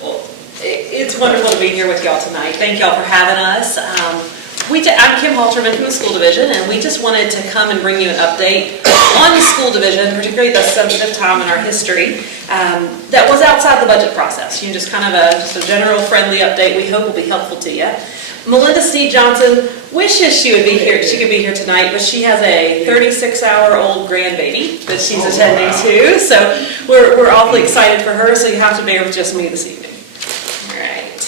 Well, it's wonderful to be here with y'all tonight. Thank y'all for having us. I'm Kim Halterman from the school division, and we just wanted to come and bring you an update on the school division, particularly the sensitive time in our history that was outside the budget process. You know, just kind of just a general friendly update we hope will be helpful to you. Melinda C. Johnson wishes she would be here. She could be here tonight, but she has a 36-hour-old grandbaby that she's attending to. So we're awfully excited for her. So you have to bear with just me this evening. All right.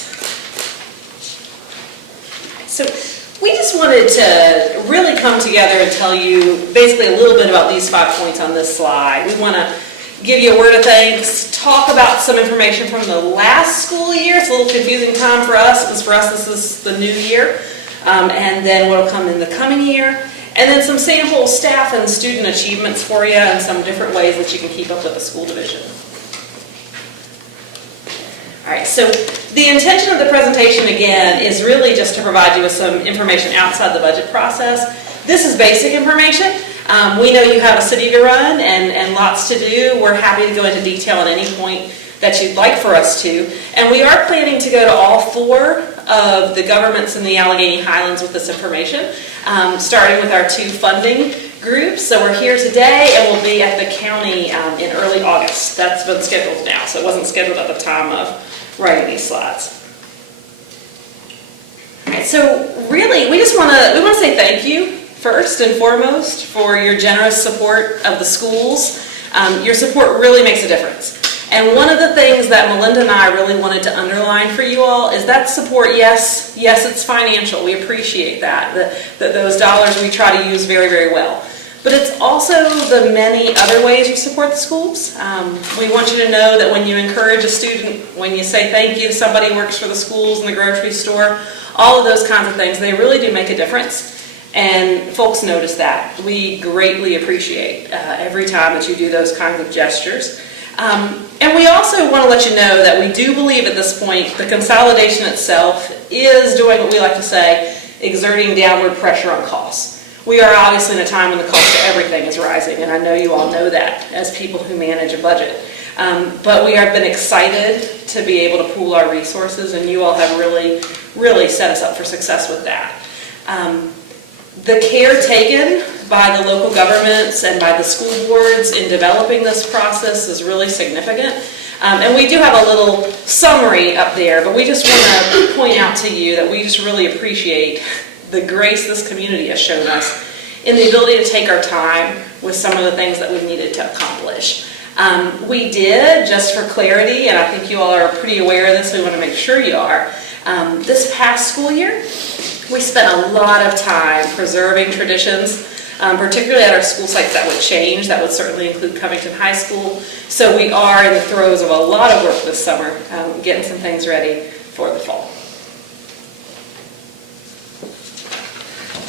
So we just wanted to really come together and tell you basically a little bit about these 5 points on this slide. We want to give you a word of thanks, talk about some information from the last school year. It's a little confusing time for us, because for us this is the new year, and then what will come in the coming year, and then some sample staff and student achievements for you and some different ways that you can keep up with the school division. All right, so the intention of the presentation again is really just to provide you with some information outside the budget process. This is basic information. We know you have a city to run and lots to do. We're happy to go into detail at any point that you'd like for us to. And we are planning to go to all 4 of the governments in the Alleghany Highlands with this information, starting with our 2 funding groups. So we're here today and we'll be at the county in early August. That's been scheduled now, so it wasn't scheduled at the time of writing these slides. All right, so really we want to say thank you first and foremost for your generous support of the schools. Your support really makes a difference. And one of the things that Melinda and I really wanted to underline for you all is that support, yes, it's financial. We appreciate that those dollars we try to use very, very well. But it's also the many other ways you support the schools. We want you to know that when you encourage a student, when you say thank you to somebody who works for the schools and the grocery store, all of those kinds of things, they really do make a difference. And folks notice that. We greatly appreciate every time that you do those kinds of gestures. And we also want to let you know that we do believe at this point the consolidation itself is doing what we like to say, exerting downward pressure on costs. We are obviously in a time when the cost of everything is rising, and I know you all know that as people who manage a budget. But we have been excited to be able to pool our resources, and you all have really, really set us up for success with that. The care taken by the local governments and by the school boards in developing this process is really significant. And we do have a little summary up there, but we just want to point out to you that we just really appreciate the grace this community has shown us in the ability to take our time with some of the things that we needed to accomplish. We did, just for clarity, and I think you all are pretty aware of this, so we want to make sure you are, this past school year, we spent a lot of time preserving traditions, particularly at our school sites that would change. That would certainly include Covington High School. So we are in the throes of a lot of work this summer, getting some things ready for the fall.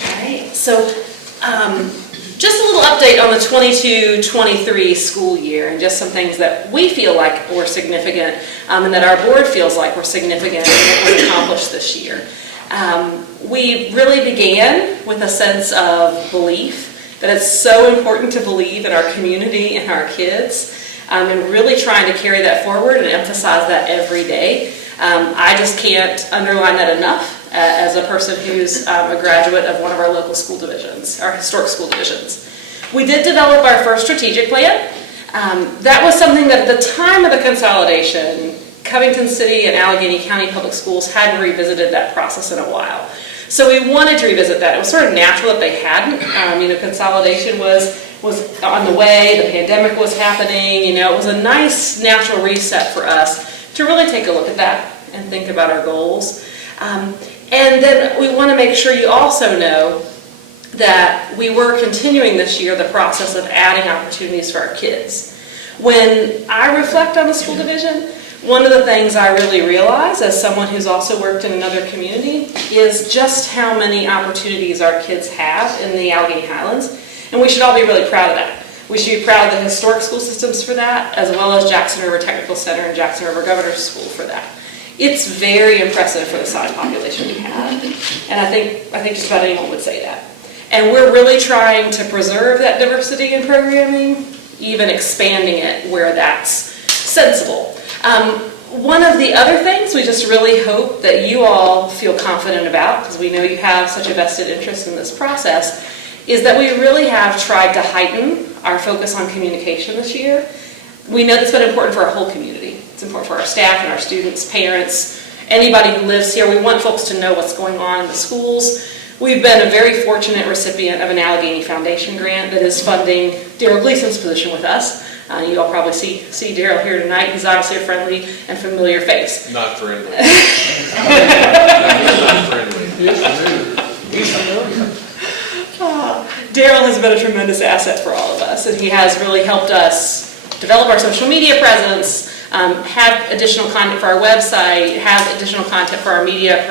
All right, so just a little update on the 22-23 school year and just some things that we feel like were significant and that our board feels like were significant and what was accomplished this year. We really began with a sense of belief that it's so important to believe in our community and our kids, and really trying to carry that forward and emphasize that every day. I just can't underline that enough as a person who's a graduate of one of our local school divisions, our historic school divisions. We did develop our first strategic plan. That was something that at the time of the consolidation, Covington City and Alleghany County Public Schools hadn't revisited that process in a while. So we wanted to revisit that. It was sort of natural that they hadn't. Consolidation was on the way, the pandemic was happening, it was a nice natural reset for us to really take a look at that and think about our goals. And then we want to make sure you also know that we were continuing this year the process of adding opportunities for our kids. When I reflect on the school division, one of the things I really realize as someone who's also worked in another community is just how many opportunities our kids have in the Alleghany Highlands, and we should all be really proud of that. We should be proud of the historic school systems for that, as well as Jackson River Technical Center and Jackson River Governor's School for that. It's very impressive for the size population we have, and I think just about anyone would say that. And we're really trying to preserve that diversity in programming, even expanding it where that's sensible. One of the other things we just really hope that you all feel confident about, because we know you have such a vested interest in this process, is that we really have tried to heighten our focus on communication this year. We know that's been important for our whole community. It's important for our staff and our students, parents, anybody who lives here. We want folks to know what's going on in the schools. We've been a very fortunate recipient of an Alleghany Foundation grant that is funding Daryl Gleason's position with us. You all probably see Daryl here tonight. He's obviously a friendly and familiar face. Not friendly. Not friendly. He's familiar. Daryl has been a tremendous asset for all of us, and he has really helped us develop our social media presence, have additional content for our website, have additional content for our media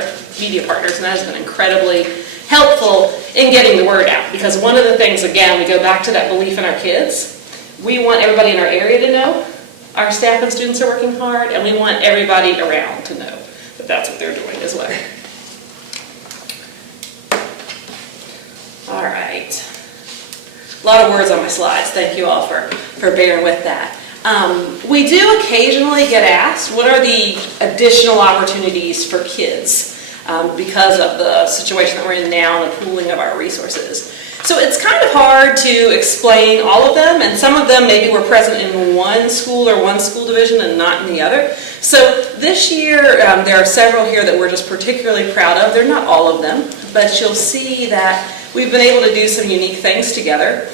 partners, and that has been incredibly helpful in getting the word out. Because one of the things, again, we go back to that belief in our kids. We want everybody in our area to know our staff and students are working hard, and we want everybody around to know that that's what they're doing as well. All right. A lot of words on my slides. Thank you all for bearing with that. We do occasionally get asked, what are the additional opportunities for kids because of the situation that we're in now and the pooling of our resources? So it's kind of hard to explain all of them, and some of them maybe were present in one school or one school division and not in the other. So this year, there are several here that we're just particularly proud of. They're not all of them, but you'll see that we've been able to do some unique things together.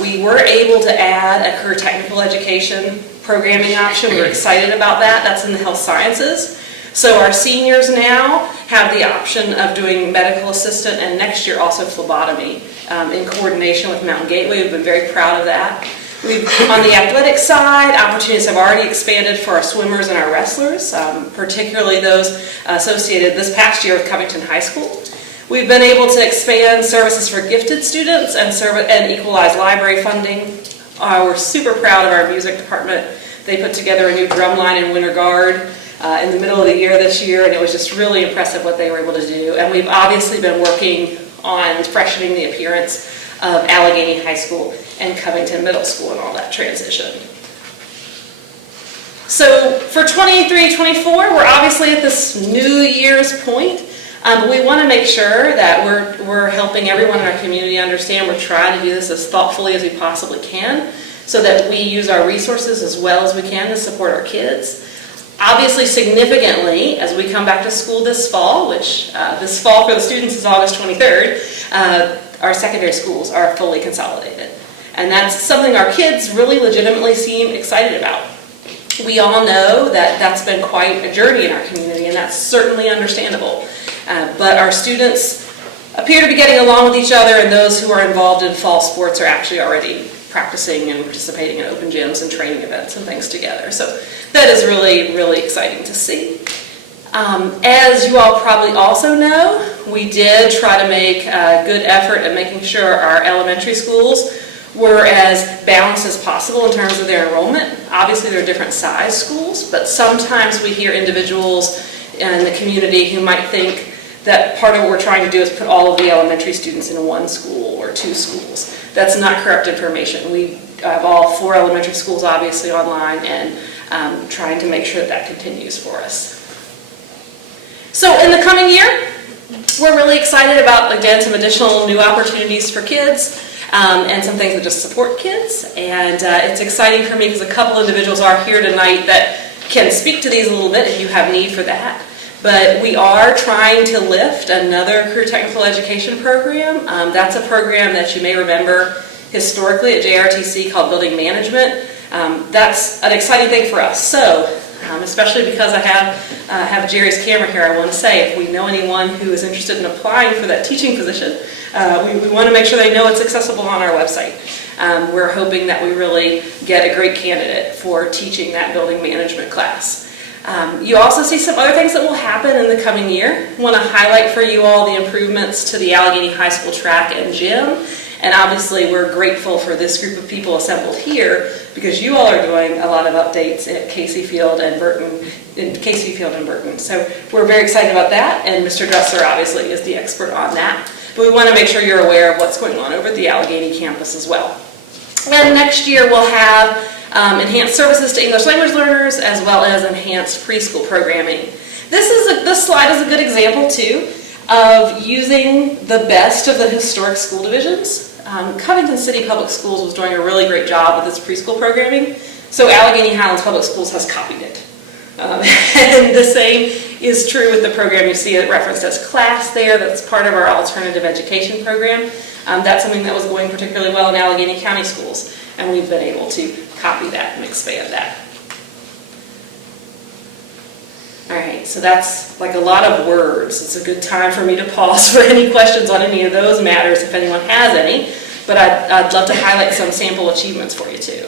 We were able to add a career technical education programming option. We're excited about that. That's in the health sciences. So our seniors now have the option of doing medical assistant and next year also phlebotomy in coordination with Mountain Gateway. We've been very proud of that. On the athletic side, opportunities have already expanded for our swimmers and our wrestlers, particularly those associated this past year with Covington High School. We've been able to expand services for gifted students and equalize library funding. We're super proud of our music department. They put together a new drum line in Winter Guard in the middle of the year this year, and it was just really impressive what they were able to do. And we've obviously been working on freshening the appearance of Alleghany High School and Covington Middle School and all that transition. So for 23-24, we're obviously at this New Year's point. But we want to make sure that we're helping everyone in our community understand we're trying to do this as thoughtfully as we possibly can so that we use our resources as well as we can to support our kids. Obviously, significantly, as we come back to school this fall, which this fall for the students is August 23rd, our secondary schools are fully consolidated. And that's something our kids really legitimately seem excited about. We all know that that's been quite a journey in our community, and that's certainly understandable. But our students appear to be getting along with each other, and those who are involved in fall sports are actually already practicing and participating in open gyms and training events and things together. So that is really, really exciting to see. As you all probably also know, we did try to make a good effort at making sure our elementary schools were as balanced as possible in terms of their enrollment. Obviously, they're different size schools, but sometimes we hear individuals in the community who might think that part of what we're trying to do is put all of the elementary students in one school or two schools. That's not correct information. We have all 4 elementary schools obviously online and trying to make sure that that continues for us. So in the coming year, we're really excited about, again, some additional new opportunities for kids and some things that just support kids. And it's exciting for me because a couple individuals are here tonight that can speak to these a little bit if you have need for that. But we are trying to lift another career technical education program. That's a program that you may remember historically at JRTC called Building Management. That's an exciting thing for us. So, especially because I have Jerry's camera here, I want to say if we know anyone who is interested in applying for that teaching position, we want to make sure they know it's accessible on our website. We're hoping that we really get a great candidate for teaching that building management class. You also see some other things that will happen in the coming year. I want to highlight for you all the improvements to the Alleghany High School track and gym. And obviously we're grateful for this group of people assembled here because you all are doing a lot of updates at Casey Field and Burton. So we're very excited about that, and Mr. Dressler obviously is the expert on that. But we want to make sure you're aware of what's going on over at the Alleghany campus as well. And next year we'll have enhanced services to English language learners, as well as enhanced preschool programming. This slide is a good example, too, of using the best of the historic school divisions. Covington City Public Schools was doing a really great job with its preschool programming, so Alleghany Highlands Public Schools has copied it. And the same is true with the program you see it referenced as class there. That's part of our alternative education program. That's something that was going particularly well in Alleghany County schools, and we've been able to copy that and expand that. All right, so that's like a lot of words. It's a good time for me to pause for any questions on any of those matters if anyone has any, but I'd love to highlight some sample achievements for you too.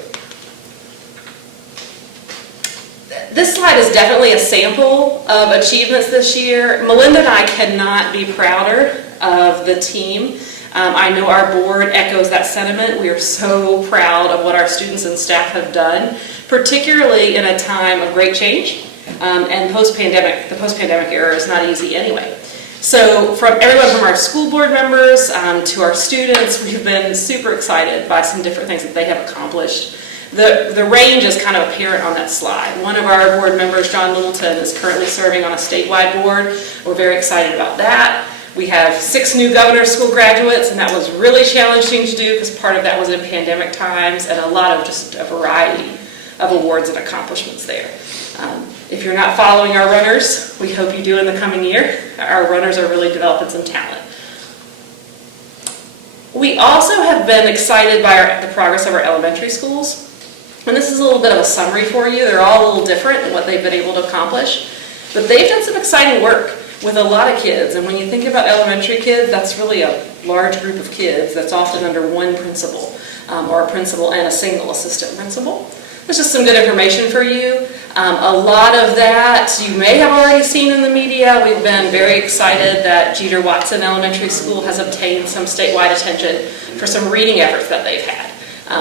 This slide is definitely a sample of achievements this year. Melinda and I cannot be prouder of the team. I know our board echoes that sentiment. We are so proud of what our students and staff have done, particularly in a time of great change. And post-pandemic, the post-pandemic era is not easy anyway. So from everyone from our school board members to our students, we've been super excited by some different things that they have accomplished. The range is kind of apparent on that slide. One of our board members, John Littleton, is currently serving on a statewide board. We're very excited about that. We have 6 new governor's school graduates, and that was really challenging to do because part of that was in pandemic times, and a lot of just a variety of awards and accomplishments there. If you're not following our runners, we hope you do in the coming year. Our runners are really developing some talent. We also have been excited by the progress of our elementary schools. And this is a little bit of a summary for you. They're all a little different in what they've been able to accomplish. But they've done some exciting work with a lot of kids. And when you think about elementary kids, that's really a large group of kids that's often under one principal, or a principal and a single assistant principal. There's just some good information for you. A lot of that you may have already seen in the media. We've been very excited that Jeter Watson Elementary School has obtained some statewide attention for some reading efforts that they've had.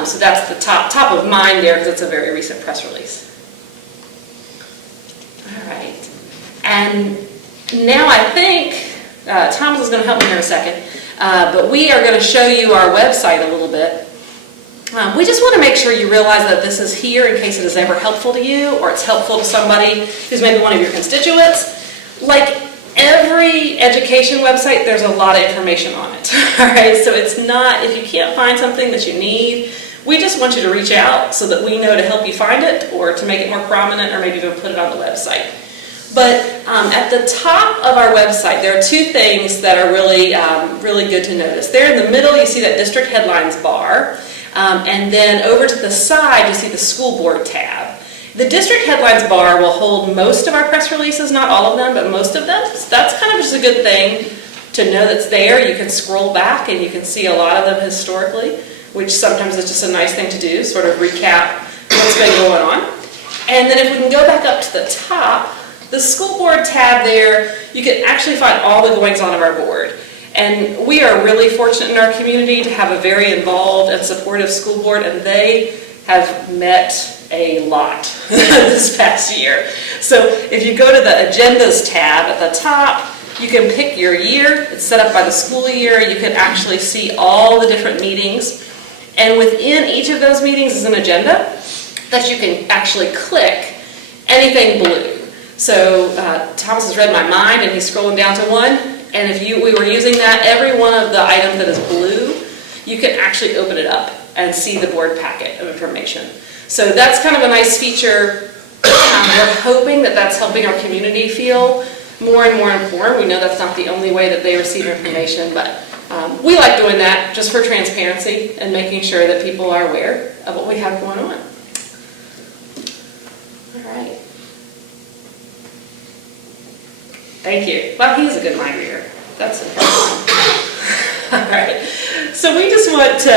So that's the top of mind there because it's a very recent press release. All right. And now I think, Thomas is going to help me here in a second, but we are going to show you our website a little bit. We just want to make sure you realize that this is here in case it is ever helpful to you or it's helpful to somebody who's maybe one of your constituents. Like every education website, there's a lot of information on it. All right, so it's not, if you can't find something that you need, we just want you to reach out so that we know to help you find it or to make it more prominent or maybe even put it on the website. But at the top of our website, there are 2 things that are really, really good to notice. There in the middle, you see that district headlines bar. And then over to the side, you see the school board tab. The district headlines bar will hold most of our press releases, not all of them, but most of them. So that's kind of just a good thing to know that's there. You can scroll back and you can see a lot of them historically, which sometimes is just a nice thing to do, sort of recap what's been going on. And then if we can go back up to the top, the school board tab there, you can actually find all the goings on of our board. And we are really fortunate in our community to have a very involved and supportive school board, and they have met a lot this past year. So if you go to the agendas tab at the top, you can pick your year. It's set up by the school year. You can actually see all the different meetings. And within each of those meetings is an agenda that you can actually click anything blue. So Thomas has read my mind and he's scrolling down to 1. And if we were using that, every one of the items that is blue, you can actually open it up and see the board packet of information. So that's kind of a nice feature. We're hoping that that's helping our community feel more and more informed. We know that's not the only way that they receive information, but we like doing that just for transparency and making sure that people are aware of what we have going on. All right. Thank you. Well, he's a good mind reader. That's important. All right. So we just want to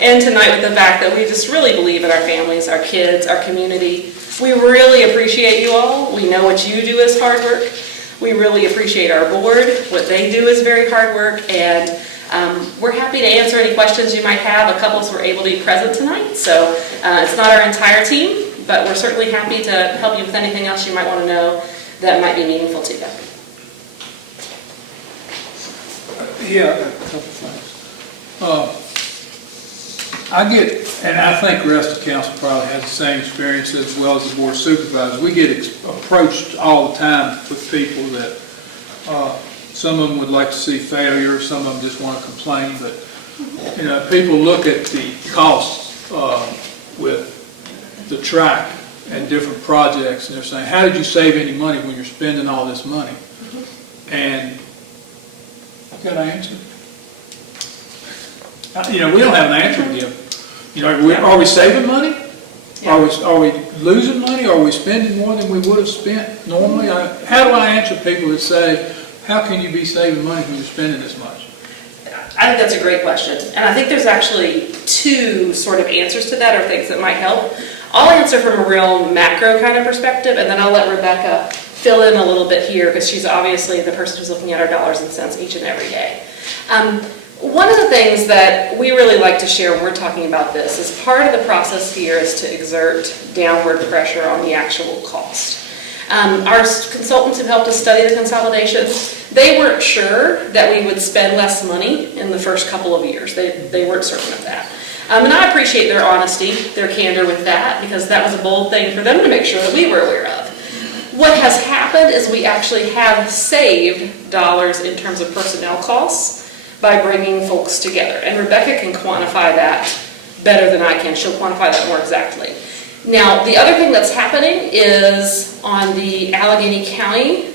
end tonight with the fact that we just really believe in our families, our kids, our community. We really appreciate you all. We know what you do is hard work. We really appreciate our board. What they do is very hard work. And we're happy to answer any questions you might have. A couple of us were able to be present tonight. So it's not our entire team, but we're certainly happy to help you with anything else you might want to know that might be meaningful to you. Yeah, a couple things. I get, and I think the rest of the council probably has the same experience as well as the board of supervisors. We get approached all the time with people that, some of them would like to see failure, some of them just want to complain, but, you know, people look at the costs with the track and different projects, and they're saying, how did you save any money when you're spending all this money? And, can I answer? You know, we don't have an answer to give. You know, are we saving money? Yeah. Are we losing money? Are we spending more than we would have spent normally? How do I answer people that say, how can you be saving money when you're spending this much? I think that's a great question. And I think there's actually two sort of answers to that, or things that might help. I'll answer from a real macro kind of perspective, and then I'll let Rebecca fill in a little bit here, because she's obviously the person who's looking at our dollars and cents each and every day. One of the things that we really like to share when we're talking about this is part of the process here is to exert downward pressure on the actual cost. Our consultants have helped us study the consolidations. They weren't sure that we would spend less money in the first couple of years. They weren't certain of that. And I appreciate their honesty, their candor with that, because that was a bold thing for them to make sure that we were aware of. What has happened is we actually have saved dollars in terms of personnel costs by bringing folks together. And Rebecca can quantify that better than I can. She'll quantify that more exactly. Now, the other thing that's happening is on the Alleghany County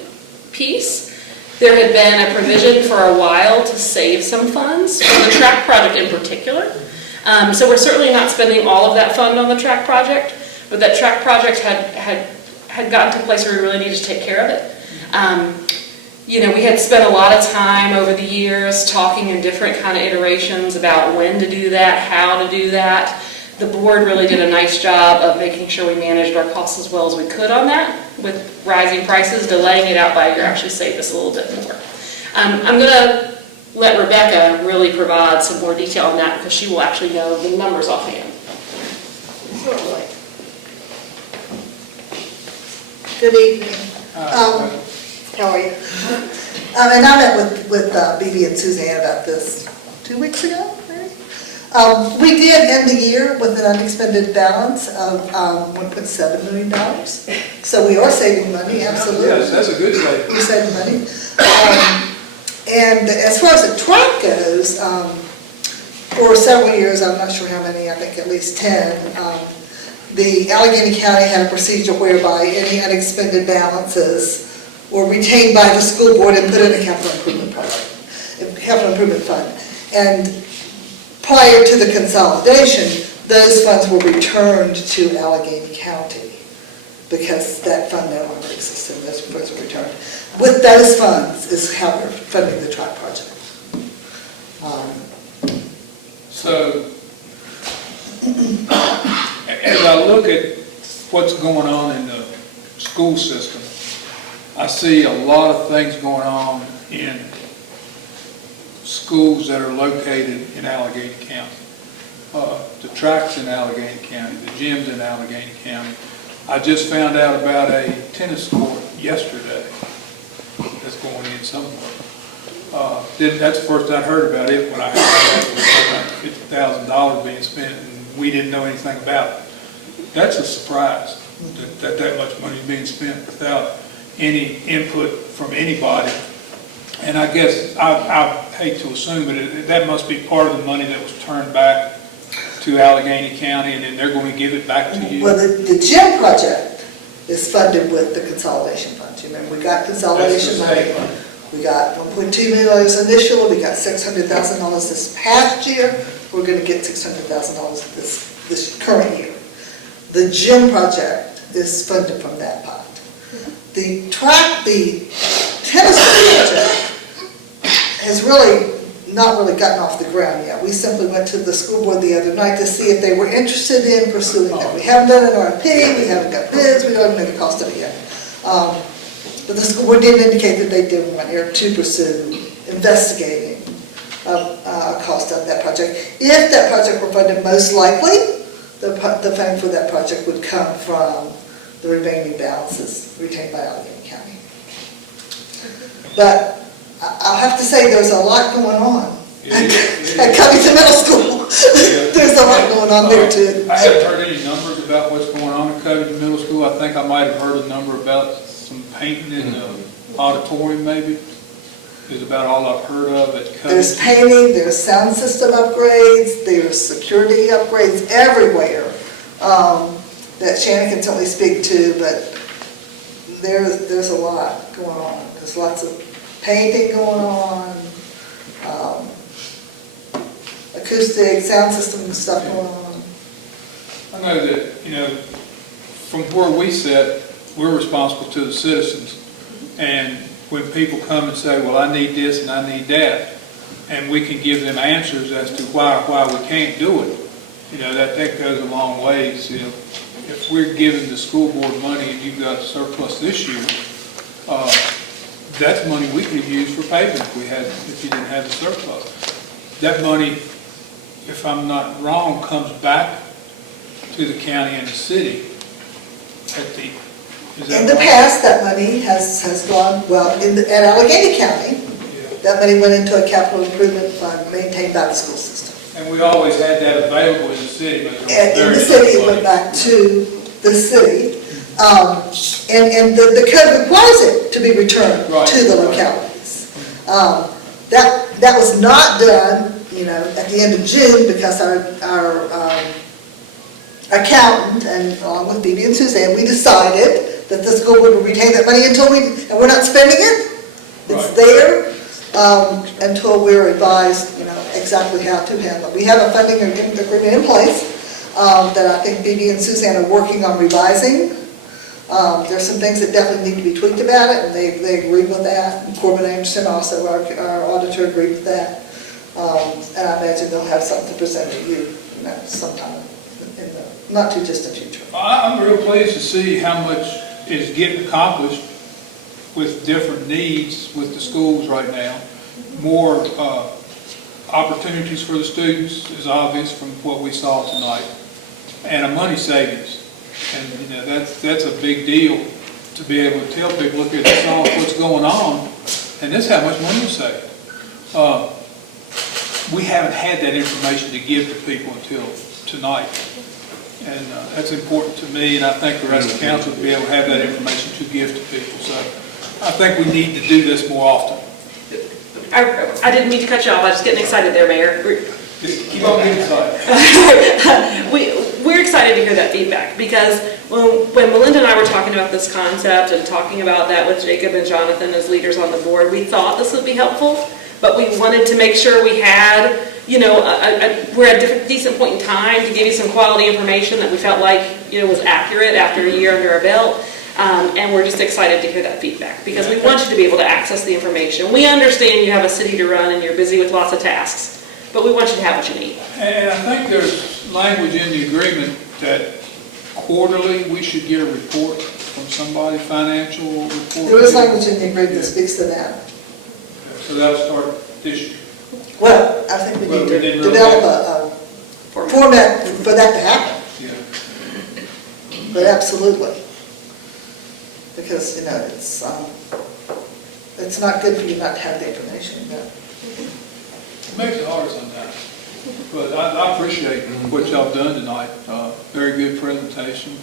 piece, there had been a provision for a while to save some funds for the track project in particular. So we're certainly not spending all of that fund on the track project, but that track project had gotten to a place where we really needed to take care of it. You know, we had spent a lot of time over the years talking in different kind of iterations about when to do that, how to do that. The board really did a nice job of making sure we managed our costs as well as we could on that. With rising prices, delaying it out by a year actually saved us a little bit more. I'm going to let Rebecca really provide some more detail on that, because she will actually know the numbers offhand. Good evening. How are you? And I met with BB and Suzanne about this 2 weeks ago, maybe? We did end the year with an unexpended balance of $1.7 million. So we are saving money, absolutely. Yes, that's a good saving. We're saving money. And as far as the track goes, for several years, I'm not sure how many, I think at least 10, the Alleghany County had a procedure whereby any unexpended balances were retained by the school board and put in a capital improvement fund. And prior to the consolidation, those funds were returned to Alleghany County because that fund no longer existed. Those funds were returned. With those funds is how we're funding the track project. So, as I look at what's going on in the school system, I see a lot of things going on in schools that are located in Alleghany County. The track's in Alleghany County, the gym's in Alleghany County. I just found out about a tennis court yesterday that's going in somewhere. That's the first I heard about it when I heard that it was $50,000 being spent and we didn't know anything about it. That's a surprise that much money is being spent without any input from anybody. And I guess I hate to assume, but that must be part of the money that was turned back to Alleghany County, and then they're going to give it back to you. Well, the gym project is funded with the consolidation fund. You remember, we got consolidation money. We got $1.2 million initially. We got $600,000 this past year. We're going to get $600,000 this current year. The gym project is funded from that pot. The tennis project has not really gotten off the ground yet. We simply went to the school board the other night to see if they were interested in pursuing that. We haven't done an RFP, we haven't got bids, we don't know the cost of it yet. But the school board did indicate that they did want to pursue investigating a cost of that project. If that project were funded, most likely the funding for that project would come from the remaining balances retained by Alleghany County. But I'll have to say there's a lot going on at Covington Middle School. There's a lot going on there too. I haven't heard any numbers about what's going on at Covington Middle School. I think I might have heard a number about some painting in the auditorium maybe, is about all I've heard of at There's Covington. painting, there's sound system upgrades, there's security upgrades everywhere, that Shannon can certainly speak to, but there's a lot going on. There's lots of painting going on, acoustic, sound system stuff going on. I know that, from where we sit, we're responsible to the citizens. And when people come and say, well, I need this and I need that, and we can give them answers as to why we can't do it, that goes a long ways. If we're giving the school board money and you've got a surplus this year, that's money we could use for paving if you didn't have a surplus. That money, if I'm not wrong, comes back to the county and the city In the past, that money has gone, at Alleghany County, that money went into a capital improvement fund maintained by the school system. And we always had that available in the city, but And in the city, it went back to the city, and the code requires it to be returned to the localities. That was not done, at the end of June, because our accountant, and along with Bibi and Suzanne, we decided that the school board would retain that money and we're not spending it. It's there until we're advised, exactly how to handle it. We have a funding agreement in place that I think Bibi and Suzanne are working on revising. There's some things that definitely need to be tweaked about it, and they agree with that. And Corbin Anderson, also our auditor, agreed with that. And I imagine they'll have something to present to you, sometime in the not too distant future. I'm real pleased to see how much is getting accomplished with different needs with the schools right now. More opportunities for the students is obvious from what we saw tonight, and a money savings. And that's a big deal to be able to tell people, look at this, all what's going on, and this is how much money you save. We haven't had that information to give to people until tonight. And that's important to me, and I think the rest of the council to be able to have that information to give to people. So I think we need to do this more often. I didn't mean to cut you off. I was just getting excited there, Mayor. Keep on getting excited. We're excited to hear that feedback, because when Melinda and I were talking about this concept and talking about that with Jacob and Jonathan as leaders on the board, we thought this would be helpful, but we wanted to make sure we had, we're at a decent point in time to give you some quality information that we felt like, was accurate after a year under our belt. And we're just excited to hear that feedback, because we want you to be able to access the information. We understand you have a city to run and you're busy with lots of tasks, but we want you to have what you need. And I think there's language in the agreement that quarterly we should get a report from somebody, financial report. There is language in the agreement that speaks to that. So that'll start this year. Well, I think we need to didn't really develop a format for that to happen. Yeah. But absolutely. Because, it's not good for you not to have the information. It makes it hard sometimes. But I appreciate what y'all done tonight. Very good presentation.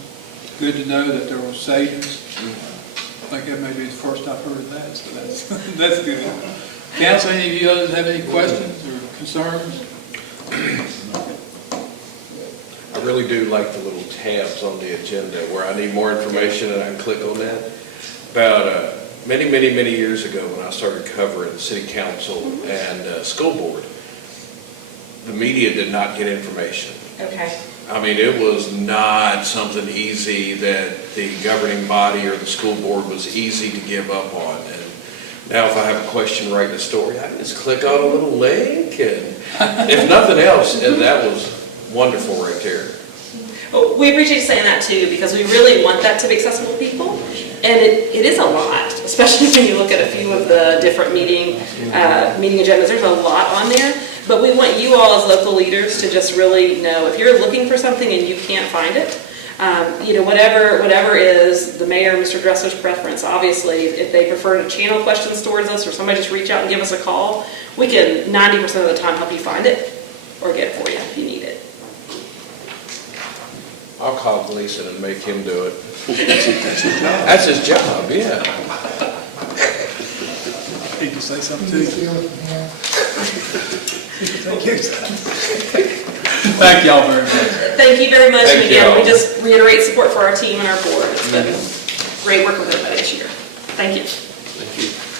Good to know that there were savings. I think that may be the first I've heard of that, so that's good. Council, any of you others have any questions or concerns? I really do like the little tabs on the agenda where I need more information and I can click on that. About many years ago when I started covering city council and school board, the media did not get information. Okay. I mean, it was not something easy that the governing body or the school board was easy to give up on. And now if I have a question writing a story, I can just click on a little link, and if nothing else, and that was wonderful right there. Well, we appreciate you saying that too, because we really want that to be accessible to people. And it is a lot, especially when you look at a few of the different meeting agendas. There's a lot on there. But we want you all as local leaders to just really know, if you're looking for something and you can't find it, whatever is the mayor, Mr. Dressler's preference. Obviously, if they prefer to channel questions towards us, or somebody just reach out and give us a call, we can 90% of the time help you find it or get it for you if you need I'll call Gleason and make him do it. That's his job, yeah. He can say something to you. Thank y'all very much. Thank you very much, and Thank again, we y'all. just reiterate support for our team and our board. It's been great work with everybody this year. Thank you. Thank you.